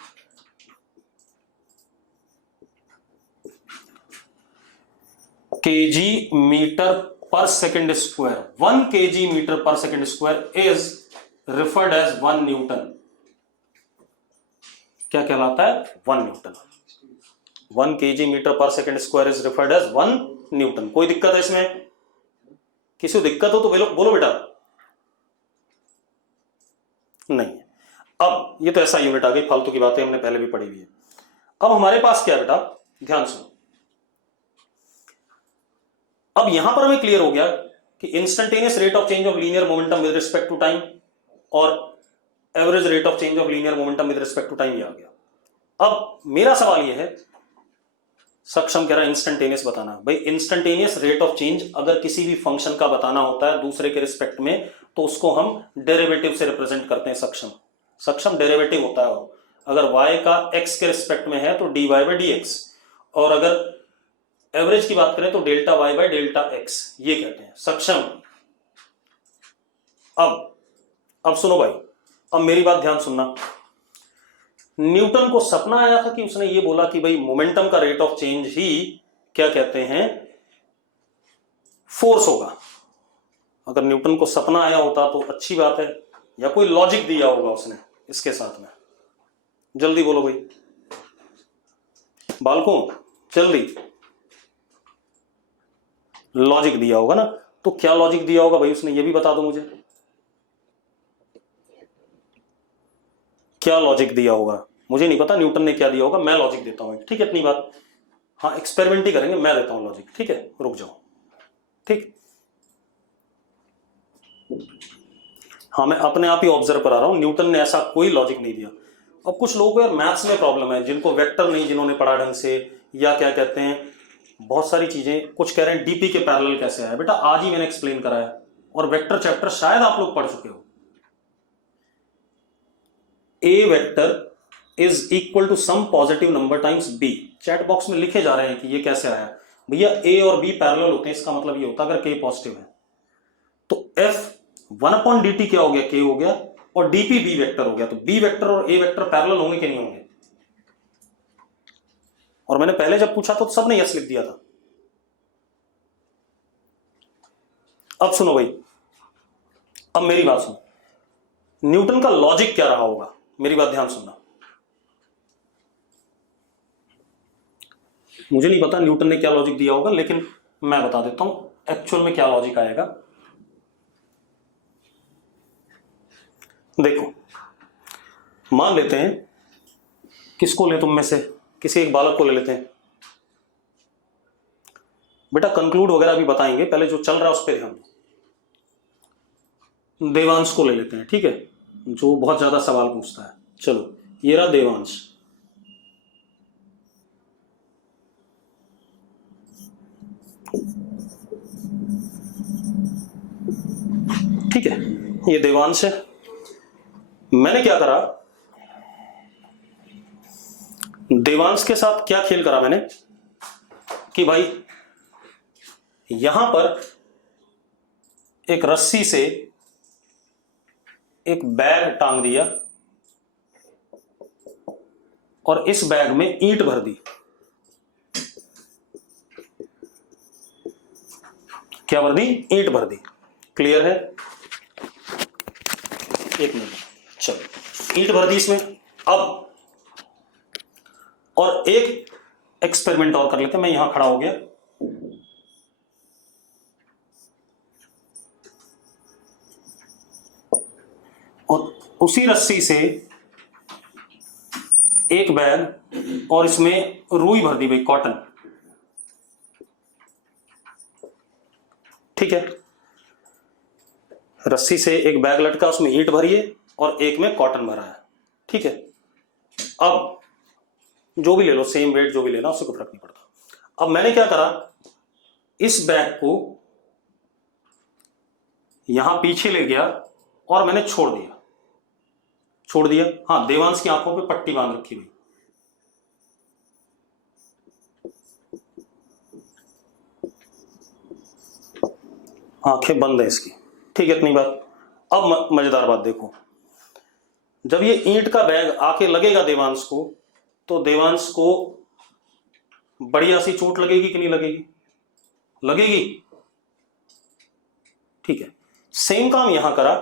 kg metre per second square, 1 kg metre per second square is referred as 1 newton. क्या कहलाता है? 1 न्यूटन। 1 kg मीटर पर second square is referred as 1 newton. कोई दिक्कत है इसमें? किसी को दिक्कत हो तो बोलो, बोलो बेटा। नहीं। अब ये तो ऐसा यूनिट आ गई, फालतू की बातें हमने पहले भी पढ़ी हुई है। अब हमारे पास क्या है बेटा, ध्यान सुनो। अब यहां पर हमें क्लियर हो गया कि instantaneous rate of change of linear momentum with respect to time और average rate of change of linear momentum with respect to time ये आ गया। अब मेरा सवाल ये है, सक्षम कह रहा है इंस्टेंटेनियस बताना। भाई इंस्टेंटेनियस रेट ऑफ चेंज अगर किसी भी फंक्शन का बताना होता है दूसरे के रिस्पेक्ट में तो उसको हम डेरिवेटिव से रिप्रेजेंट करते हैं। सक्षम डेरिवेटिव होता है। अगर y का x के रिस्पेक्ट में है तो dy बाई dx, और अगर एवरेज की बात करें तो delta y by delta x, ये कहते हैं सक्षम। अब सुनो भाई, अब मेरी बात ध्यान सुनना। न्यूटन को सपना आया था कि उसने ये बोला कि भाई मोमेंटम का रेट ऑफ चेंज ही क्या कहते हैं, फोर्स होगा। अगर न्यूटन को सपना आया होता तो अच्छी बात है, या कोई लॉजिक दिया होगा उसने इसके साथ में। जल्दी बोलो भाई बालकों, जल्दी। लॉजिक दिया होगा ना, तो क्या लॉजिक दिया होगा भाई उसने, ये भी बता दो मुझे। क्या लॉजिक दिया होगा? मुझे नहीं पता न्यूटन ने क्या दिया होगा, मैं लॉजिक देता हूं। ठीक है, इतनी बात। हाँ, एक्सपेरिमेंट ही करेंगे, मैं देता हूं लॉजिक। ठीक है, रुक जाओ। ठीक, हाँ, मैं अपने आप ही ऑब्जर्व करा रहा हूं, न्यूटन ने ऐसा कोई लॉजिक नहीं दिया। अब कुछ लोगों को यार मैथ्स में प्रॉब्लम है, जिनको वेक्टर नहीं, जिन्होंने पढ़ा ढंग से, या क्या कहते हैं, बहुत सारी चीजें। कुछ कह रहे हैं डीपी के पैरेलल कैसे आया। बेटा आज ही मैंने एक्सप्लेन कराया, और वेक्टर चैप्टर शायद आप लोग पढ़ चुके हो। A vector is equal to some positive number times B. Chat box में लिखे जा रहे हैं कि ये कैसे आया। भैया ए और बी पैरेलल होते हैं, इसका मतलब ये होता है अगर के पॉजिटिव है तो एफ 1/dt क्या हो गया, के हो गया, और डीपी बी वेक्टर हो गया। तो बी वेक्टर और ए वेक्टर पैरेलल होंगे कि नहीं होंगे? और मैंने पहले जब पूछा तो सबने यस लिख दिया था। अब सुनो भाई, अब मेरी बात सुनो। न्यूटन का लॉजिक क्या रहा होगा, मेरी बात ध्यान सुनना। मुझे नहीं पता न्यूटन ने क्या लॉजिक दिया होगा, लेकिन मैं बता देता हूं एक्चुअल में क्या लॉजिक आएगा। देखो, मान लेते हैं, किसको ले, तुम में से किसी एक बालक को ले लेते हैं। बेटा कंक्लूड वगैरह अभी बताएंगे, पहले जो चल रहा है उस पर ध्यान दो। देवांश को ले लेते हैं, ठीक है, जो बहुत ज्यादा सवाल पूछता है। चलो, ये रहा देवांश। ठीक है, ये देवांश है। मैंने क्या करा, देवांश के साथ क्या खेल करा मैंने कि भाई यहां पर एक रस्सी से एक बैग टांग दिया और इस बैग में ईंट भर दी। क्या भर दी? ईंट भर दी। क्लियर है? एक मिनट, चलो, ईंट भर दी इसमें। अब और एक एक्सपेरिमेंट और कर लेते हैं। मैं यहां खड़ा हो गया, और उसी रस्सी से एक बैग और इसमें रुई भर दी भाई, कॉटन। ठीक है, रस्सी से एक बैग लटका, उसमें ईंट भरी है और एक में कॉटन भरा है। ठीक है, अब जो भी ले लो, सेम वेट जो भी लेना, उससे कोई फर्क नहीं पड़ता। अब मैंने क्या करा, इस बैग को यहां पीछे ले गया और मैंने छोड़ दिया। हाँ, देवांश की आंखों पे पट्टी बांध रखी हुई। आंखें बंद है इसकी। ठीक है, इतनी बात। अब मजेदार बात देखो, जब ये ईंट का बैग आके लगेगा देवांश को, तो देवांश को बढ़िया सी चोट लगेगी कि नहीं लगेगी? लगेगी। ठीक है, सेम काम यहां करा।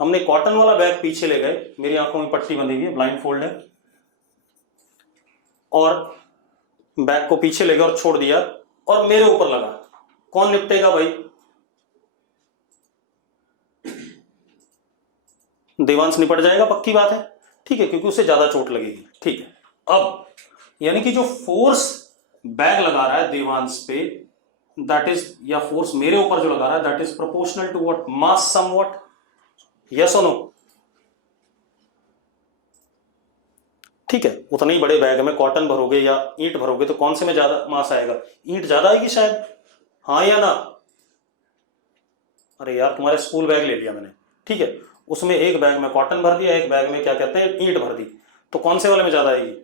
हमने कॉटन वाला बैग पीछे ले गए, मेरी आंखों में पट्टी बंधी हुई है, ब्लाइंड फोल्ड है, और बैग को पीछे ले गए और छोड़ दिया और मेरे ऊपर लगा, कौन निपटेगा भाई? देवांश निपट जाएगा, पक्की बात है, ठीक है, क्योंकि उसे ज्यादा चोट लगेगी। ठीक है, अब यानी कि जो फोर्स बैग लगा रहा है देवांश पे, दैट इज, या फोर्स मेरे ऊपर जो लगा रहा है, that is proportional to what? Mass somewhat. Yes और नो? ठीक है, उतने ही बड़े बैग में कॉटन भरोगे या ईंट भरोगे तो कौन से में ज्यादा मास आएगा? ईंट ज्यादा आएगी शायद, हाँ या ना? अरे यार, तुम्हारे स्कूल बैग ले लिया मैंने, ठीक है, उसमें एक बैग में कॉटन भर दिया, एक बैग में क्या कहते हैं, ईंट भर दी, तो कौन से वाले में ज्यादा आएगी?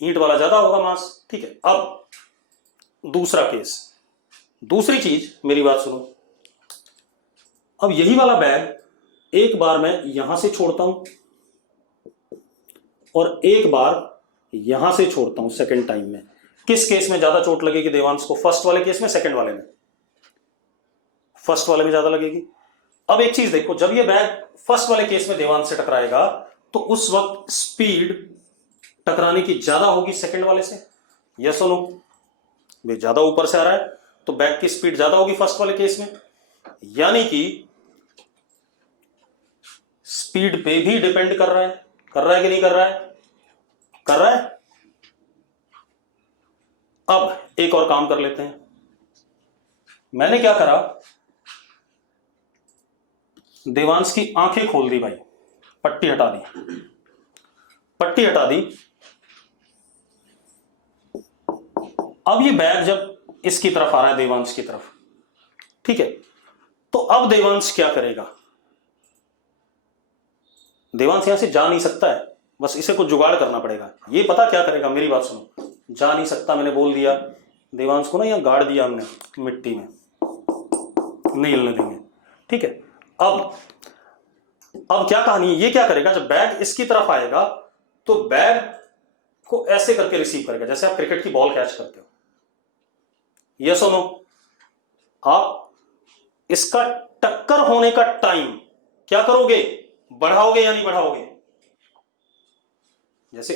ईंट वाला ज्यादा होगा मास। ठीक है, अब दूसरा केस, दूसरी चीज, मेरी बात सुनो। अब यही वाला बैग एक बार मैं यहां से छोड़ता हूं और एक बार यहां से छोड़ता हूं सेकंड टाइम में, किस केस में ज्यादा चोट लगेगी देवांश को? फर्स्ट वाले केस में, सेकंड वाले में? फर्स्ट वाले में ज्यादा लगेगी। अब एक चीज देखो, जब ये बैग फर्स्ट वाले केस में देवांश से टकराएगा तो उस वक्त स्पीड टकराने की ज्यादा होगी सेकंड वाले से, यस और नो? वे ज्यादा ऊपर से आ रहा है तो बैग की स्पीड ज्यादा होगी फर्स्ट वाले केस में, यानी कि स्पीड पे भी डिपेंड कर रहा है, कर रहा है कि नहीं कर रहा है? कर रहा है। अब एक और काम कर लेते हैं, मैंने क्या करा, देवांश की आंखें खोल दी भाई, पट्टी हटा दी, पट्टी हटा दी। अब ये बैग जब इसकी तरफ आ रहा है, देवांश की तरफ, ठीक है, तो अब देवांश क्या करेगा? देवांश यहां से जा नहीं सकता है, बस इसे कुछ जुगाड़ करना पड़ेगा। ये पता क्या करेगा, मेरी बात सुनो, जा नहीं सकता मैंने बोल दिया, देवांश को ना यहां गाड़ दिया हमने मिट्टी में, नहीं हिलने देंगे, ठीक है। अब क्या कहानी है, ये क्या करेगा, जब बैग इसकी तरफ आएगा तो बैग को ऐसे करके रिसीव करेगा जैसे आप क्रिकेट की बॉल कैच करते हो, यस और नो? आप इसका टक्कर होने का टाइम क्या करोगे, बढ़ाओगे या नहीं बढ़ाओगे? जैसे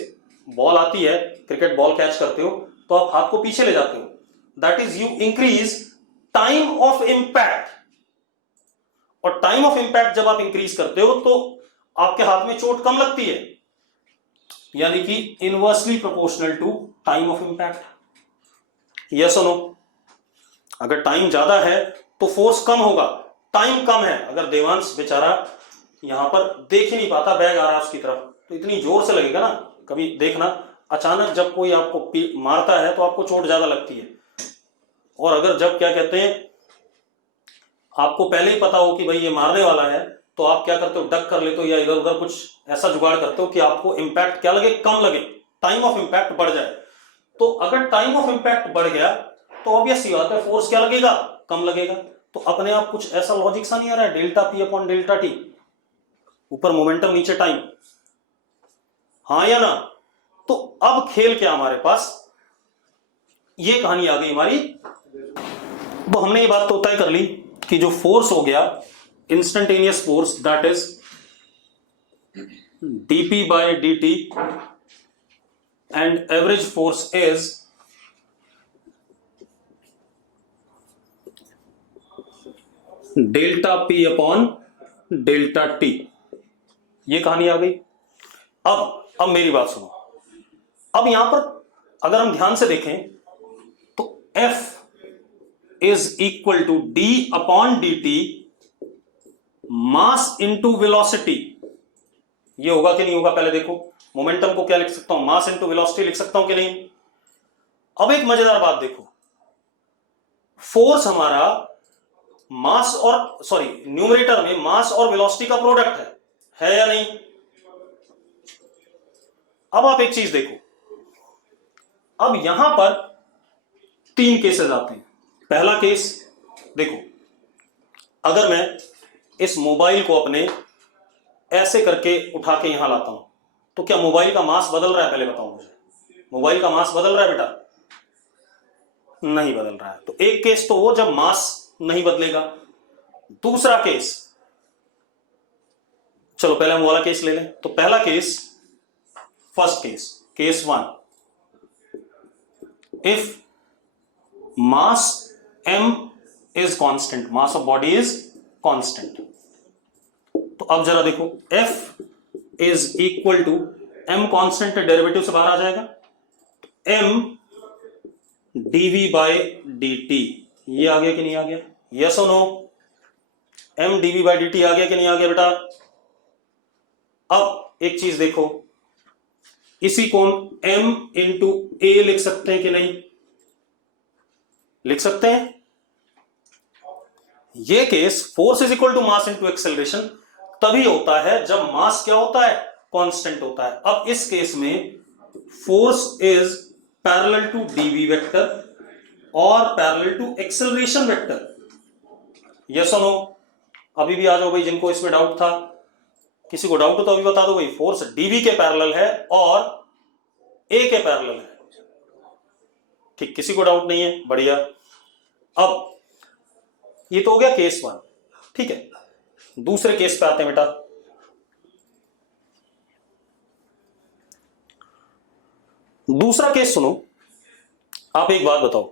बॉल आती है, क्रिकेट बॉल कैच करते हो तो आप हाथ को पीछे ले जाते हो, that is you increase time of impact, और टाइम ऑफ इंपैक्ट जब आप इंक्रीज करते हो तो आपके हाथ में चोट कम लगती है, यानी कि inversely proportional to time of impact, yes और नो? अगर टाइम ज्यादा है तो फोर्स कम होगा, टाइम कम है, अगर देवांश बेचारा यहां पर देख ही नहीं पाता, बैग आ रहा है उसकी तरफ, तो इतनी जोर से लगेगा ना, कभी देखना अचानक जब कोई आपको मारता है तो आपको चोट ज्यादा लगती है, और अगर जब क्या कहते हैं आपको पहले ही पता हो कि भाई ये मारने वाला है तो आप क्या करते हो, डक कर लेते हो या इधर उधर कुछ ऐसा जुगाड़ करते हो कि आपको इंपैक्ट क्या लगे, कम लगे, टाइम ऑफ इंपैक्ट बढ़ जाए। तो अगर टाइम ऑफ इंपैक्ट बढ़ गया तो ऑब्वियस सी बात है फोर्स क्या लगेगा, कम लगेगा। तो अपने आप कुछ ऐसा लॉजिक सा नहीं आ रहा है, delta P upon delta T, ऊपर मोमेंटम नीचे टाइम, हाँ या ना? तो अब खेल क्या हमारे पास, ये कहानी आ गई हमारी। तो हमने ये बात तो तय कर ली कि जो फोर्स हो गया instantaneous force, that is dp by dt and average force is delta p upon delta t, ये कहानी आ गई। अब मेरी बात सुनो, अब यहां पर अगर हम ध्यान से देखें तो F is equal to D upon D T mass into velocity, ये होगा कि नहीं होगा? पहले देखो, मोमेंटम को क्या लिख सकता हूं, मास इंटू वेलोसिटी लिख सकता हूं कि नहीं? अब एक मजेदार बात देखो, फोर्स हमारा मास और न्यूमरेटर में मास और वेलोसिटी का प्रोडक्ट है या नहीं? अब आप एक चीज देखो, अब यहां पर तीन केसेस आते हैं। पहला केस देखो, अगर मैं इस मोबाइल को अपने ऐसे करके उठा के यहां लाता हूं तो क्या मोबाइल का मास बदल रहा है? पहले बताओ मुझे, मोबाइल का मास बदल रहा है बेटा? नहीं बदल रहा है। तो एक केस तो वो जब मास नहीं बदलेगा। दूसरा केस, चलो पहले हम वाला केस ले लें। तो पहला case, first case, case 1, if mass m is constant, mass of body is constant. तो अब जरा देखो, F is equal to m, constant है, डेरिवेटिव से बाहर आ जाएगा, m dv बाय dt। ये आ गया कि नहीं आ गया? यस और no? m dv by dt आ गया कि नहीं आ गया बेटा? अब एक चीज देखो, इसी को हम m इंटू a लिख सकते हैं कि नहीं? लिख सकते हैं। ये case force is equal to mass into acceleration तभी होता है जब मास क्या होता है? कांस्टेंट होता है। अब इस केस में force is parallel to dv vector और parallel to acceleration vector. Yes और नो? अभी भी आ जाओ भाई, जिनको इसमें डाउट था। किसी को डाउट हो तो अभी बता दो भाई। फोर्स dv के पैरेलल है और a के पैरेलल है। ठीक, किसी को डाउट नहीं है? बढ़िया। अब ये तो हो गया केस 1, ठीक है। दूसरे केस पे आते हैं बेटा। दूसरा केस सुनो। आप एक बात बताओ,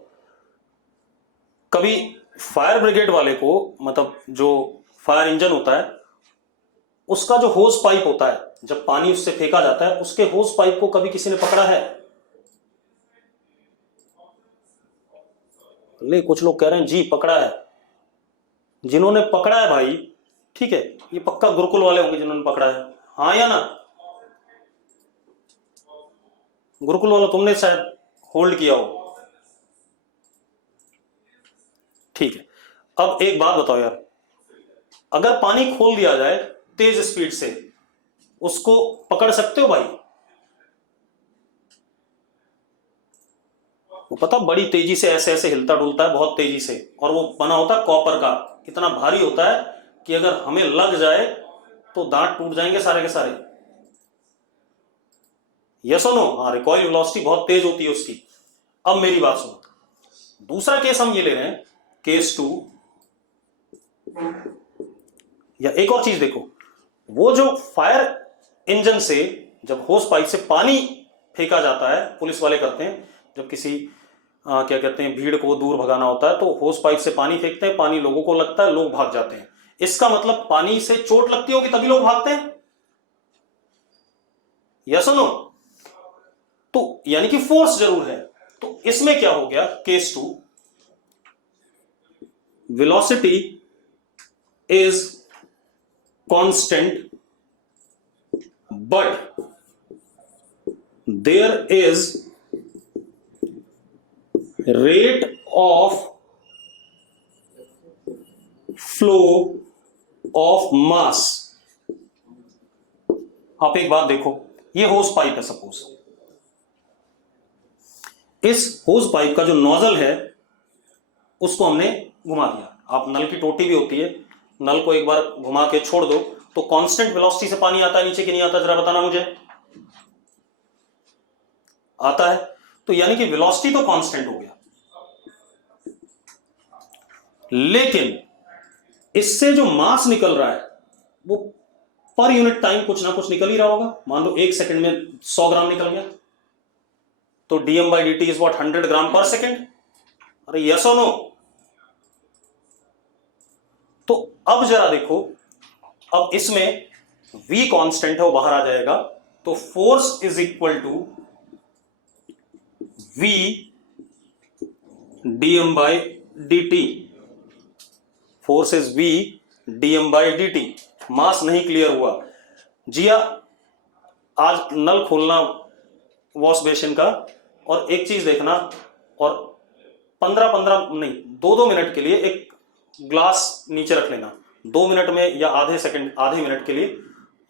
कभी फायर ब्रिगेड वाले को, मतलब जो फायर इंजन होता है, उसका जो होस पाइप होता है, जब पानी उससे फेंका जाता है, उसके होस पाइप को कभी किसी ने पकड़ा है? ले, कुछ लोग कह रहे हैं जी पकड़ा है। जिन्होंने पकड़ा है भाई, ठीक है, ये पक्का गुरुकुल वाले होंगे जिन्होंने पकड़ा है, हाँ या ना? गुरुकुल वाला तुमने शायद होल्ड किया हो। ठीक है। अब एक बात बताओ यार, अगर पानी खोल दिया जाए तेज स्पीड से, उसको पकड़ सकते हो भाई? वो पता बड़ी तेजी से ऐसे ऐसे हिलता डुलता है, बहुत तेजी से, और वो बना होता है कॉपर का, इतना भारी होता है कि अगर हमें लग जाए तो दांत टूट जाएंगे सारे के सारे। यस और नो? हाँ, रिकॉइल वेलोसिटी बहुत तेज होती है उसकी। अब मेरी बात सुनो, दूसरा केस हम ये ले रहे हैं, केस 2। या एक और चीज देखो, वो जो फायर इंजन से जब होस पाइप से पानी फेंका जाता है, पुलिस वाले करते हैं, जब किसी क्या कहते हैं, भीड़ को दूर भगाना होता है, तो होस पाइप से पानी फेंकते हैं, पानी लोगों को लगता है, लोग भाग जाते हैं। इसका मतलब पानी से चोट लगती होगी तभी लोग भागते हैं। यस और नो? तो यानी कि फोर्स जरूर है। तो इसमें क्या हो गया, case 2, velocity is constant but there is rate of flow of mass. आप एक बात देखो, ये होस पाइप है सपोज, इस होस पाइप का जो नोजल है उसको हमने घुमा दिया। आप नल की टोटी भी होती है, नल को एक बार घुमा के छोड़ दो तो कांस्टेंट वेलोसिटी से पानी आता है नीचे कि नहीं आता? जरा बताना मुझे। आता है। तो यानी कि वेलोसिटी तो कांस्टेंट हो गया, लेकिन इससे जो मास निकल रहा है वो पर यूनिट टाइम कुछ ना कुछ निकल ही रहा होगा। मान लो 1 सेकंड में 100 ग्राम निकल गया, तो dm by dt is what, 100 ग्राम पर सेकंड। अरे यस और नो? तो अब जरा देखो, अब इसमें v कांस्टेंट है, वो बाहर आ जाएगा, तो force is equal to v dm by dt। Force is v dm by dt। Mass नहीं क्लियर हुआ जिया, आज नल खोलना वॉश बेसिन का, और एक चीज देखना, और 15 नहीं 2 मिनट के लिए एक ग्लास नीचे रख लेना, 2 मिनट में या आधे मिनट के लिए,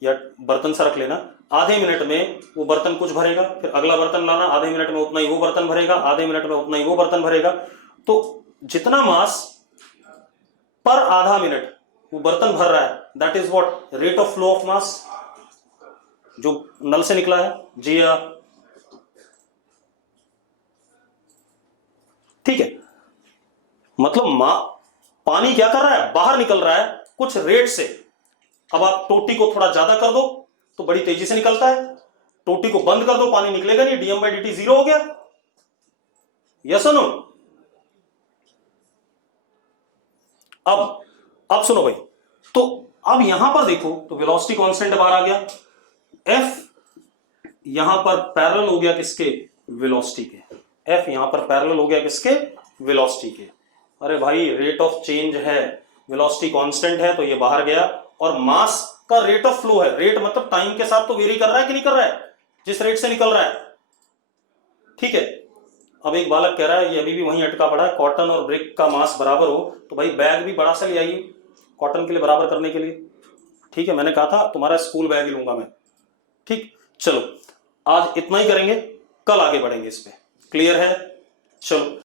या बर्तन सा रख लेना, आधे मिनट में वो बर्तन कुछ भरेगा, फिर अगला बर्तन लाना, आधे मिनट में उतना ही वो बर्तन भरेगा, आधे मिनट में उतना ही वो बर्तन भरेगा। तो जितना मास पर आधा मिनट वो बर्तन भर रहा है, that is what, rate of flow of मास, जो नल से निकला है। जी या? ठीक है, मतलब पानी क्या कर रहा है, बाहर निकल रहा है कुछ रेट से, अब आप टोटी को थोड़ा ज्यादा कर दो तो बड़ी तेजी से निकलता है, टोटी को बंद कर दो पानी निकलेगा नहीं, DM by D T zero हो गया। यस और नो? अब सुनो भाई, तो अब यहां पर देखो तो वेलोसिटी कांस्टेंट बाहर आ गया, एफ यहां पर पैरेलल हो गया किसके? वेलोसिटी के। एफ यहां पर पैरेलल हो गया किसके? वेलोसिटी के। अरे भाई रेट ऑफ चेंज है, वेलोसिटी कांस्टेंट है तो ये बाहर गया, और मास का रेट ऑफ फ्लो है, रेट मतलब टाइम के साथ तो वेरी कर रहा है कि नहीं कर रहा है, जिस रेट से निकल रहा है। ठीक है, अब एक बालक कह रहा है ये अभी भी वहीं अटका पड़ा है, कॉटन और ब्रिक का मास बराबर हो तो भाई बैग भी बड़ा सा ले आइए कॉटन के लिए बराबर करने के लिए। ठीक है, मैंने कहा था तुम्हारा स्कूल बैग ही लूंगा मैं। ठीक, चलो आज इतना ही करेंगे, कल आगे बढ़ेंगे इस पे। क्लियर है? चलो